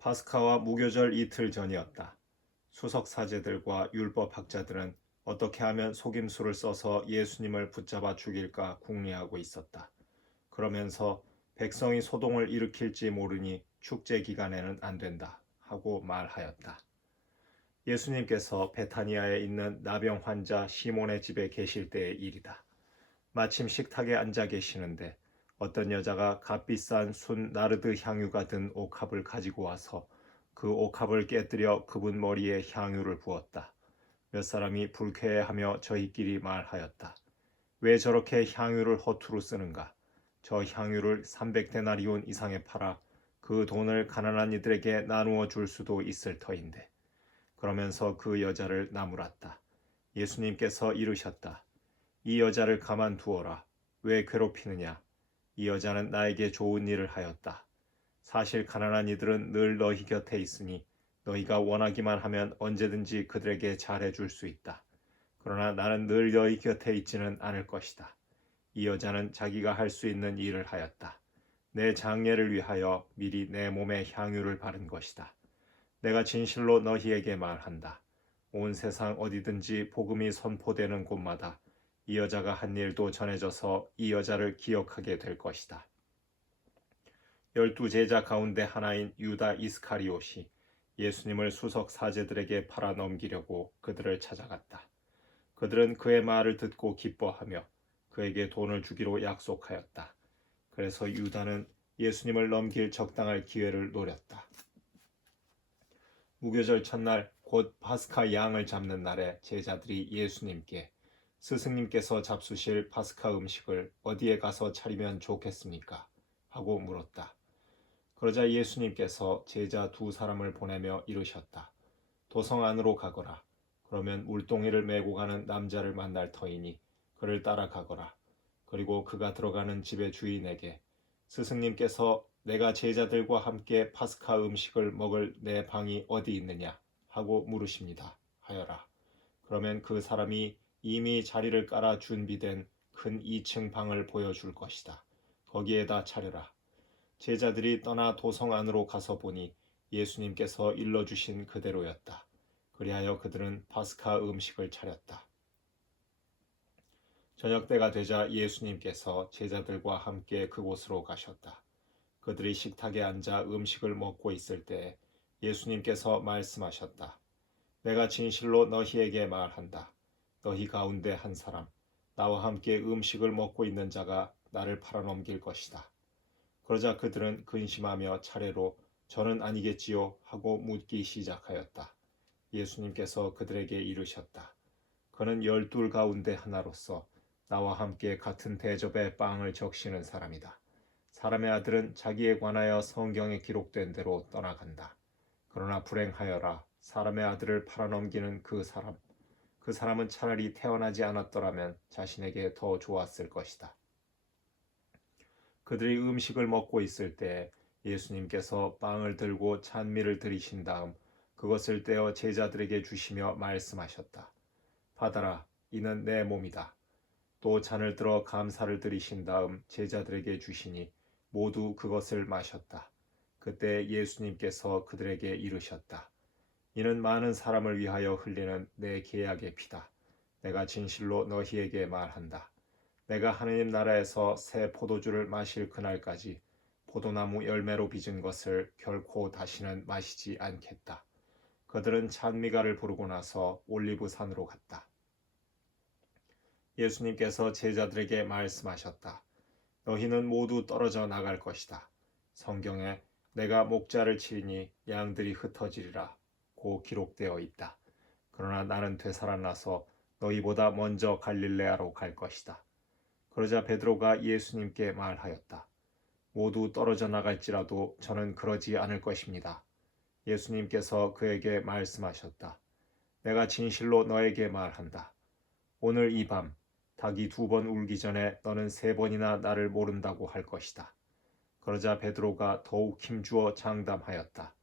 파스카와 무교절 이틀 전이었다. 수석 사제들과 율법 학자들은 어떻게 하면 속임수를 써서 예수님을 붙잡아 죽일까 궁리하고 있었다. 그러면서 백성이 소동을 일으킬지 모르니 축제 기간에는 안 된다 하고 말하였다. 예수님께서 베타니아에 있는 나병 환자 시몬의 집에 계실 때의 일이다. 마침 식탁에 앉아 계시는데 어떤 여자가 값비싼 순 나르드 향유가 든 옥합을 가지고 와서 그 옥합을 깨뜨려 그분 머리에 향유를 부었다. 몇 사람이 불쾌해하며 저희끼리 말하였다. 왜 저렇게 향유를 허투루 쓰는가? 저 향유를 300데나리온 이상에 팔아 그 돈을 가난한 이들에게 나누어 줄 수도 있을 터인데. 그러면서 그 여자를 나무랐다. 예수님께서 이르셨다. 이 여자를 가만두어라. 왜 괴롭히느냐? 이 여자는 나에게 좋은 일을 하였다. 사실 가난한 이들은 늘 너희 곁에 있으니 너희가 원하기만 하면 언제든지 그들에게 잘해줄 수 있다. 그러나 나는 늘 너희 곁에 있지는 않을 것이다. 이 여자는 자기가 할 수 있는 일을 하였다. 내 장례를 위하여 미리 내 몸에 향유를 바른 것이다. 내가 진실로 너희에게 말한다. 온 세상 어디든지 복음이 선포되는 곳마다 이 여자가 한 일도 전해져서 이 여자를 기억하게 될 것이다. 12 제자 가운데 하나인 유다 이스카리옷이 예수님을 수석 사제들에게 팔아 넘기려고 그들을 찾아갔다. 그들은 그의 말을 듣고 기뻐하며 그에게 돈을 주기로 약속하였다. 그래서 유다는 예수님을 넘길 적당할 기회를 노렸다. 무교절 첫날 곧 파스카 양을 잡는 날에 제자들이 예수님께 스승님께서 잡수실 파스카 음식을 어디에 가서 차리면 좋겠습니까? 하고 물었다. 그러자 예수님께서 제자 2사람을 보내며 이르셨다. 도성 안으로 가거라. 그러면 물동이를 메고 가는 남자를 만날 터이니 그를 따라가거라. 그리고 그가 들어가는 집의 주인에게 스승님께서 내가 제자들과 함께 파스카 음식을 먹을 내 방이 어디 있느냐 하고 물으십니다 하여라. 그러면 그 사람이 이미 자리를 깔아 준비된 큰 2층 방을 보여줄 것이다. 거기에다 차려라. 제자들이 떠나 도성 안으로 가서 보니 예수님께서 일러주신 그대로였다. 그리하여 그들은 파스카 음식을 차렸다. 저녁 때가 되자 예수님께서 제자들과 함께 그곳으로 가셨다. 그들이 식탁에 앉아 음식을 먹고 있을 때 예수님께서 말씀하셨다. 내가 진실로 너희에게 말한다. 너희 가운데 한 사람, 나와 함께 음식을 먹고 있는 자가 나를 팔아넘길 것이다. 그러자 그들은 근심하며 차례로 저는 아니겠지요 하고 묻기 시작하였다. 예수님께서 그들에게 이르셨다. 그는 12 가운데 하나로서 나와 함께 같은 대접에 빵을 적시는 사람이다. 사람의 아들은 자기에 관하여 성경에 기록된 대로 떠나간다. 그러나 불행하여라. 사람의 아들을 팔아넘기는 그 사람은 차라리 태어나지 않았더라면 자신에게 더 좋았을 것이다. 그들이 음식을 먹고 있을 때 예수님께서 빵을 들고 찬미를 드리신 다음 그것을 떼어 제자들에게 주시며 말씀하셨다. 받아라, 이는 내 몸이다. 또 잔을 들어 감사를 드리신 다음 제자들에게 주시니 모두 그것을 마셨다. 그때 예수님께서 그들에게 이르셨다. 이는 많은 사람을 위하여 흘리는 내 계약의 피다. 내가 진실로 너희에게 말한다. 내가 하느님 나라에서 새 포도주를 마실 그날까지 포도나무 열매로 빚은 것을 결코 다시는 마시지 않겠다. 그들은 찬미가를 부르고 나서 올리브산으로 갔다. 예수님께서 제자들에게 말씀하셨다. 너희는 모두 떨어져 나갈 것이다. 성경에 내가 목자를 치리니 양들이 흩어지리라 고 기록되어 있다. 그러나 나는 되살아나서 너희보다 먼저 갈릴레아로 갈 것이다. 그러자 베드로가 예수님께 말하였다. 모두 떨어져 나갈지라도 저는 그러지 않을 것입니다. 예수님께서 그에게 말씀하셨다. 내가 진실로 너에게 말한다. 오늘 이 밤 닭이 2번 울기 전에 너는 3번이나 나를 모른다고 할 것이다. 그러자 베드로가 더욱 힘주어 장담하였다.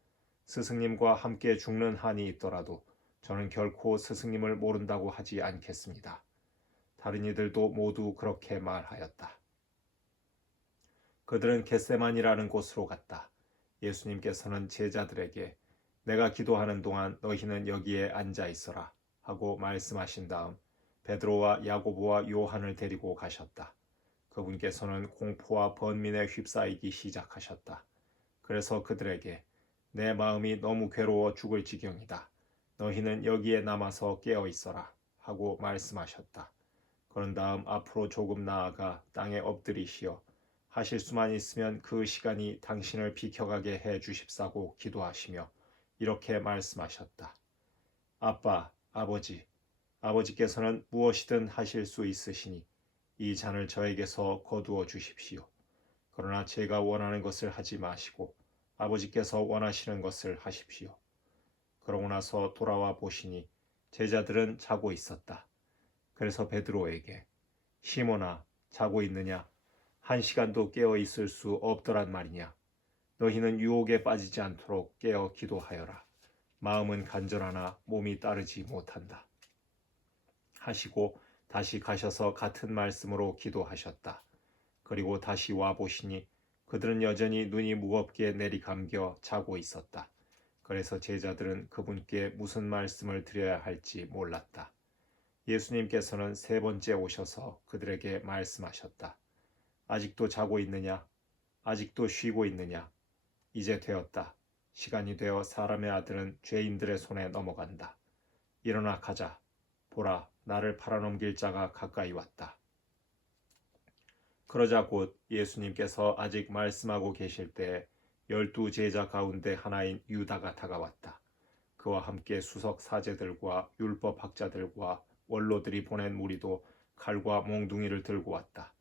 스승님과 함께 죽는 한이 있더라도 저는 결코 스승님을 모른다고 하지 않겠습니다. 다른 이들도 모두 그렇게 말하였다. 그들은 겟세만이라는 곳으로 갔다. 예수님께서는 제자들에게 내가 기도하는 동안 너희는 여기에 앉아 있어라 하고 말씀하신 다음 베드로와 야고보와 요한을 데리고 가셨다. 그분께서는 공포와 번민에 휩싸이기 시작하셨다. 그래서 그들에게 내 마음이 너무 괴로워 죽을 지경이다. 너희는 여기에 남아서 깨어 있어라 하고 말씀하셨다. 그런 다음 앞으로 조금 나아가 땅에 엎드리시어 하실 수만 있으면 그 시간이 당신을 비켜가게 해 주십사고 기도하시며 이렇게 말씀하셨다. 아빠, 아버지께서는 무엇이든 하실 수 있으시니 이 잔을 저에게서 거두어 주십시오. 그러나 제가 원하는 것을 하지 마시고 아버지께서 원하시는 것을 하십시오. 그러고 나서 돌아와 보시니 제자들은 자고 있었다. 그래서 베드로에게 시몬아, 자고 있느냐? 한 시간도 깨어 있을 수 없더란 말이냐? 너희는 유혹에 빠지지 않도록 깨어 기도하여라. 마음은 간절하나 몸이 따르지 못한다. 하시고 다시 가셔서 같은 말씀으로 기도하셨다. 그리고 다시 와 보시니 그들은 여전히 눈이 무겁게 내리감겨 자고 있었다. 그래서 제자들은 그분께 무슨 말씀을 드려야 할지 몰랐다. 예수님께서는 세 번째 오셔서 그들에게 말씀하셨다. 아직도 자고 있느냐? 아직도 쉬고 있느냐? 이제 되었다. 시간이 되어 사람의 아들은 죄인들의 손에 넘어간다. 일어나 가자. 보라, 나를 팔아넘길 자가 가까이 왔다. 그러자 곧 예수님께서 아직 말씀하고 계실 때에 12 제자 가운데 하나인 유다가 다가왔다. 그와 함께 수석 사제들과 율법 학자들과 원로들이 보낸 무리도 칼과 몽둥이를 들고 왔다.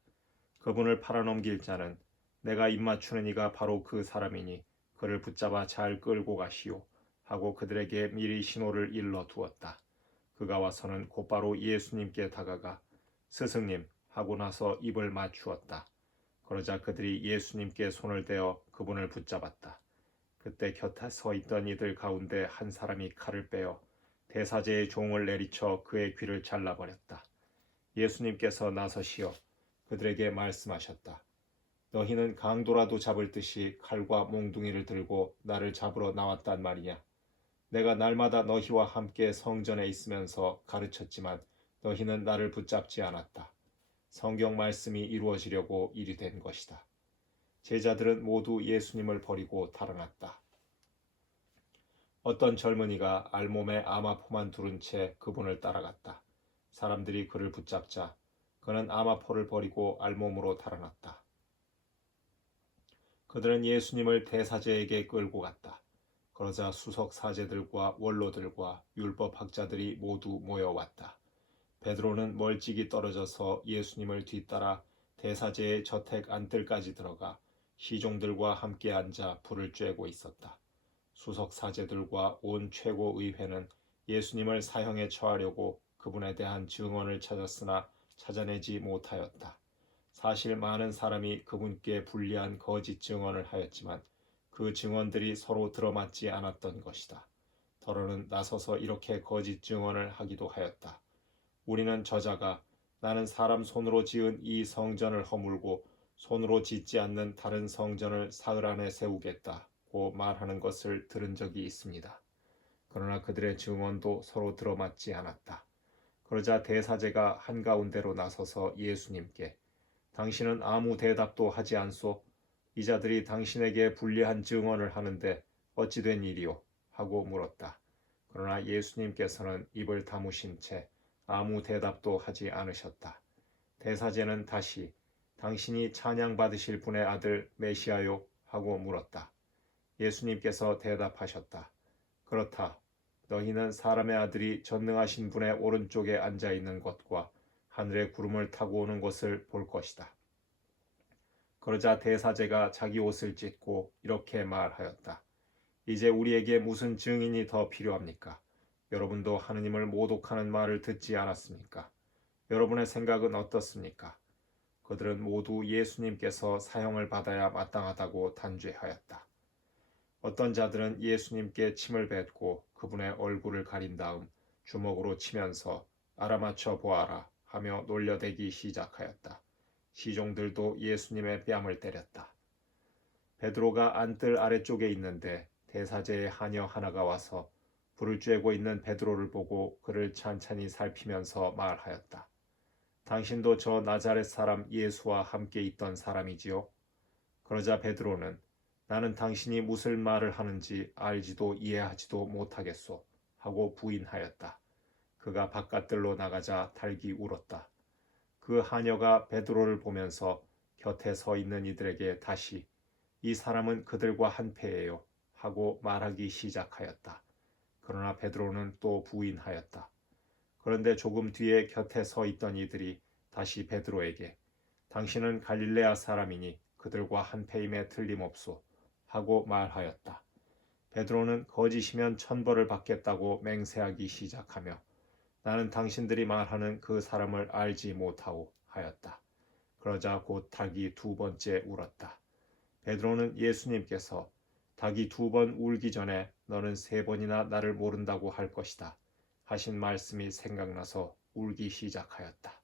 그분을 팔아넘길 자는 내가 입맞추는 이가 바로 그 사람이니 그를 붙잡아 잘 끌고 가시오 하고 그들에게 미리 신호를 일러 두었다. 그가 와서는 곧바로 예수님께 다가가 스승님 하고 나서 입을 맞추었다. 그러자 그들이 예수님께 손을 대어 그분을 붙잡았다. 그때 곁에 서 있던 이들 가운데 한 사람이 칼을 빼어 대사제의 종을 내리쳐 그의 귀를 잘라버렸다. 예수님께서 나서시어 그들에게 말씀하셨다. 너희는 강도라도 잡을 듯이 칼과 몽둥이를 들고 나를 잡으러 나왔단 말이냐. 내가 날마다 너희와 함께 성전에 있으면서 가르쳤지만 너희는 나를 붙잡지 않았다. 성경 말씀이 이루어지려고 일이 된 것이다. 제자들은 모두 예수님을 버리고 달아났다. 어떤 젊은이가 알몸에 아마포만 두른 채 그분을 따라갔다. 사람들이 그를 붙잡자 그는 아마포를 버리고 알몸으로 달아났다. 그들은 예수님을 대사제에게 끌고 갔다. 그러자 수석 사제들과 원로들과 율법 학자들이 모두 모여왔다. 베드로는 멀찍이 떨어져서 예수님을 뒤따라 대사제의 저택 안뜰까지 들어가 시종들과 함께 앉아 불을 쬐고 있었다. 수석 사제들과 온 최고의회는 예수님을 사형에 처하려고 그분에 대한 증언을 찾았으나 찾아내지 못하였다. 사실 많은 사람이 그분께 불리한 거짓 증언을 하였지만 그 증언들이 서로 들어맞지 않았던 것이다. 더러는 나서서 이렇게 거짓 증언을 하기도 하였다. 우리는 저자가 나는 사람 손으로 지은 이 성전을 허물고 손으로 짓지 않는 다른 성전을 사흘 안에 세우겠다고 말하는 것을 들은 적이 있습니다. 그러나 그들의 증언도 서로 들어맞지 않았다. 그러자 대사제가 한가운데로 나서서 예수님께 당신은 아무 대답도 하지 않소? 이 자들이 당신에게 불리한 증언을 하는데 어찌 된 일이오? 하고 물었다. 그러나 예수님께서는 입을 다무신 채 아무 대답도 하지 않으셨다. 대사제는 다시 당신이 찬양받으실 분의 아들 메시아요? 하고 물었다. 예수님께서 대답하셨다. 그렇다. 너희는 사람의 아들이 전능하신 분의 오른쪽에 앉아 있는 것과 하늘의 구름을 타고 오는 것을 볼 것이다. 그러자 대사제가 자기 옷을 찢고 이렇게 말하였다. 이제 우리에게 무슨 증인이 더 필요합니까? 여러분도 하느님을 모독하는 말을 듣지 않았습니까? 여러분의 생각은 어떻습니까? 그들은 모두 예수님께서 사형을 받아야 마땅하다고 단죄하였다. 어떤 자들은 예수님께 침을 뱉고 그분의 얼굴을 가린 다음 주먹으로 치면서 알아맞혀 보아라 하며 놀려대기 시작하였다. 시종들도 예수님의 뺨을 때렸다. 베드로가 안뜰 아래쪽에 있는데 대사제의 하녀 하나가 와서 불을 쬐고 있는 베드로를 보고 그를 찬찬히 살피면서 말하였다. 당신도 저 나자렛 사람 예수와 함께 있던 사람이지요? 그러자 베드로는 나는 당신이 무슨 말을 하는지 알지도 이해하지도 못하겠소 하고 부인하였다. 그가 바깥들로 나가자 달기 울었다. 그 하녀가 베드로를 보면서 곁에 서 있는 이들에게 다시 이 사람은 그들과 한패예요 하고 말하기 시작하였다. 그러나 베드로는 또 부인하였다. 그런데 조금 뒤에 곁에 서 있던 이들이 다시 베드로에게 당신은 갈릴레아 사람이니 그들과 한패임에 틀림없소 하고 말하였다. 베드로는 거짓이면 천벌을 받겠다고 맹세하기 시작하며 나는 당신들이 말하는 그 사람을 알지 못하오 하였다. 그러자 곧 닭이 두 번째 울었다. 베드로는 예수님께서 닭이 두 번 울기 전에 너는 세 번이나 나를 모른다고 할 것이다 하신 말씀이 생각나서 울기 시작하였다.